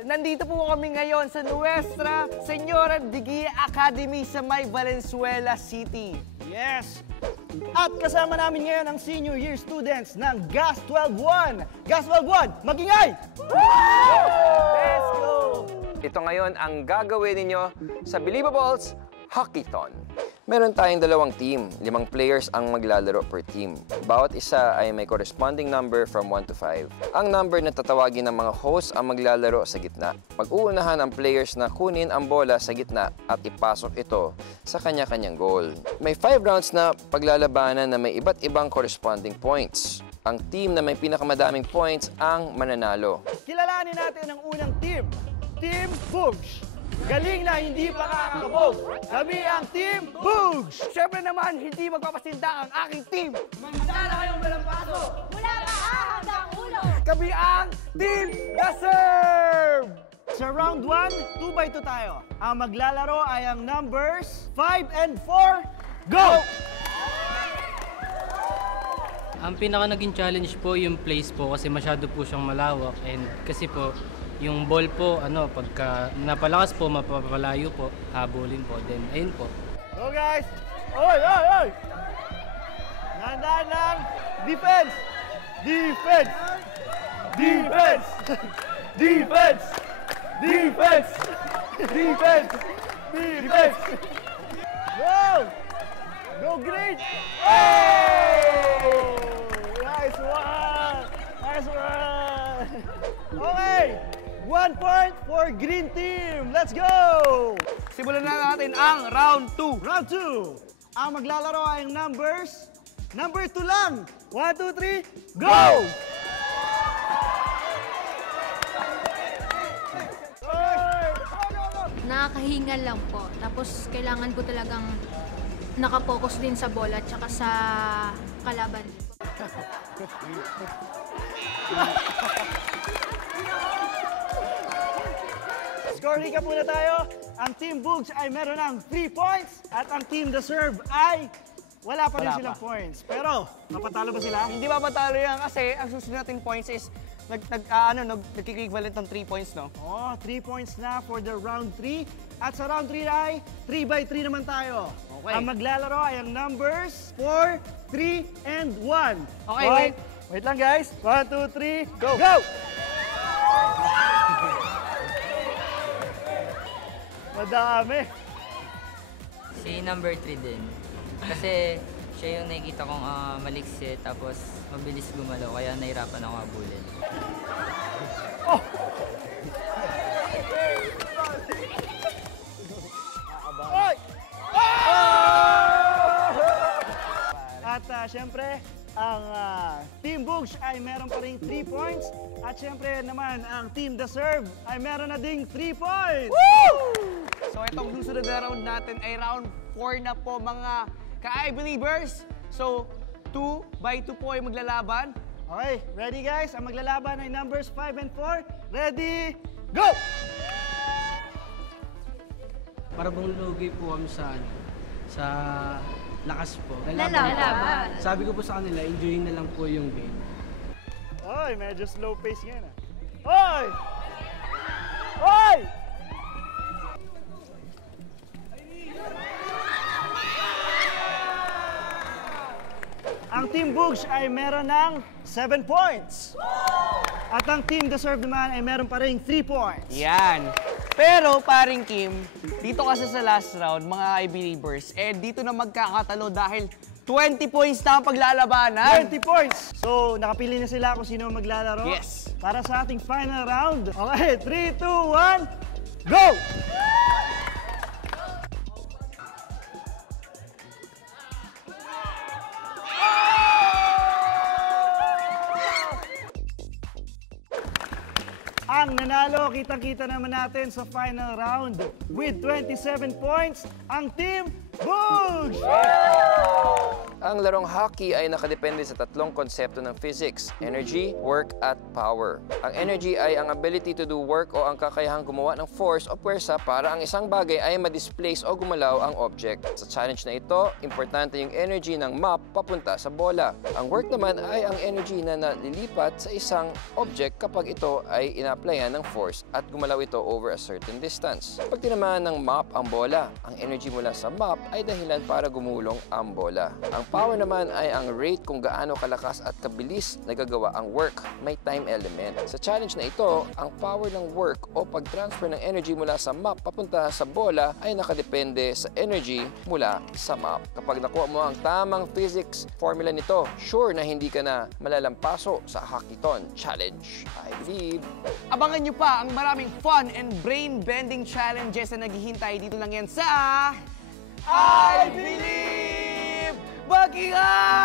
Nandito po kami ngayon sa Nuestra Señora Digui Academy sa May Valenzuela City. Yes! At kasama namin ngayon ang senior year students ng GAS 12-1. GAS 12-1, magingay! Let's go! Ito ngayon ang gagawin ninyo sa Believables Hackathon. Meron tayong dalawang team. 5 players ang maglalaro per team. Bawat isa ay may corresponding number from 1 to 5. Ang number na tatawagin ng mga hosts ang maglalaro sa gitna. Mag-uunahan ang players na kunin ang bola sa gitna at ipasok ito sa kanya-kanyang goal. May 5 rounds na paglalabanan na may iba't ibang corresponding points. Ang team na may pinakamadaming points ang mananalo. Kilalanin natin ang unang team. Team Boogs. Galing na hindi pa kakakabog. Kami ang Team Boogs. Siyempre naman, hindi magpapasinda ang aking team. Mandala kayong malampaso. Mula paa hanggang ulo. Kami ang Team The Serve! Sa round 1, 2x2 tayo. Ang maglalaro ay ang numbers 5 and 4. Go! Ang pinaka naging challenge po yung place po kasi masyado po siyang malawak and kasi po yung ball po pagka napalakas po mapapalayo po, habulin po. Then ayun po. Go guys! Oy, oy, oy! Nandaan lang! Defense! Defense! Defense! Defense! Defense! Defense! Defense! Go! Go green! Oh! Nice one! Nice one! Okay! 1 point for green team! Let's go! Simulan na natin ang round 2. Round 2! Ang maglalaro ay ang numbers. Number 2 lang! 1, 2, 3, go! Nakakahingal lang po. Tapos kailangan ko talagang nakapokus din sa bola at saka sa kalaban. Score recap muna tayo. Ang Team Boogs ay meron ng 3 points at ang Team The Serve ay wala pa rin silang points. Pero, mapatalo ba sila? Hindi mapatalo yan kasi ang susunod natin points is nagkik-equivalent ng 3 points, no? Oh, 3 points na for the round 3. At sa round 3 ay 3x3 naman tayo. Okay. Ang maglalaro ay ang numbers 4, 3, and 1. Okay, wait. Wait lang guys. 1, 2, 3, go! Go! Madami. Si number 3 din. Kasi siya yung nakikita kong maliksi tapos mabilis gumalaw kaya nahirapan ako habulin. Oh! Oy! At syempre, ang Team Boogs ay meron pa rin 3 points. At syempre naman, ang Team The Serve ay meron na ding 3 points. Woo! So itong susunod na round natin ay round 4 na po mga ka-I Believers. So 2x2 po ay maglalaban. Okay, ready guys? Ang maglalaban ay numbers 5 and 4. Ready, go! Para bang lugi po kami sa lakas po. Lalaban. Sabi ko po sa kanila, enjoyin na lang po yung game. Oy, medyo slow pace ngayon ah. Oy! Oy! Ang Team Boogs ay meron ng 7 points. At ang Team The Serve naman ay meron pa rin 3 points. Yan. Pero paring Kim, dito kasi sa last round, mga I Believers, dito na magkakatalo dahil 20 points na ang paglalabanan. 20 points! So, nakapili na sila kung sino maglalaro. Yes. Para sa ating final round. Okay, 3, 2, 1, go! Ang nanalo, kitang-kita naman natin sa final round with 27 points, ang Team Boogs! Ang larong hockey ay nakadepende sa tatlong konsepto ng physics: energy, work, at power. Ang energy ay ang ability to do work o ang kakayahang gumawa ng force o puwersa para ang isang bagay ay ma-displace o gumalaw ang object. Sa challenge na ito, importante yung energy ng mop papunta sa bola. Ang work naman ay ang energy na nalilipat sa isang object kapag ito ay ina-applyan ng force at gumalaw ito over a certain distance. Pag tinamaan ng mop ang bola, ang energy mula sa mop ay dahilan para gumulong ang bola. Ang power naman ay ang rate kung gaano kalakas at kabilis nagagawa ang work. May time element. Sa challenge na ito, ang power ng work o pag-transfer ng energy mula sa mop papunta sa bola ay nakadepende sa energy mula sa mop. Kapag nakuha mo ang tamang physics formula nito, sure na hindi ka na malalampaso sa Hackathon Challenge. I believe. Abangan nyo pa ang maraming fun and brain-bending challenges na naghihintay dito lang yan sa I Believe! Bakihan!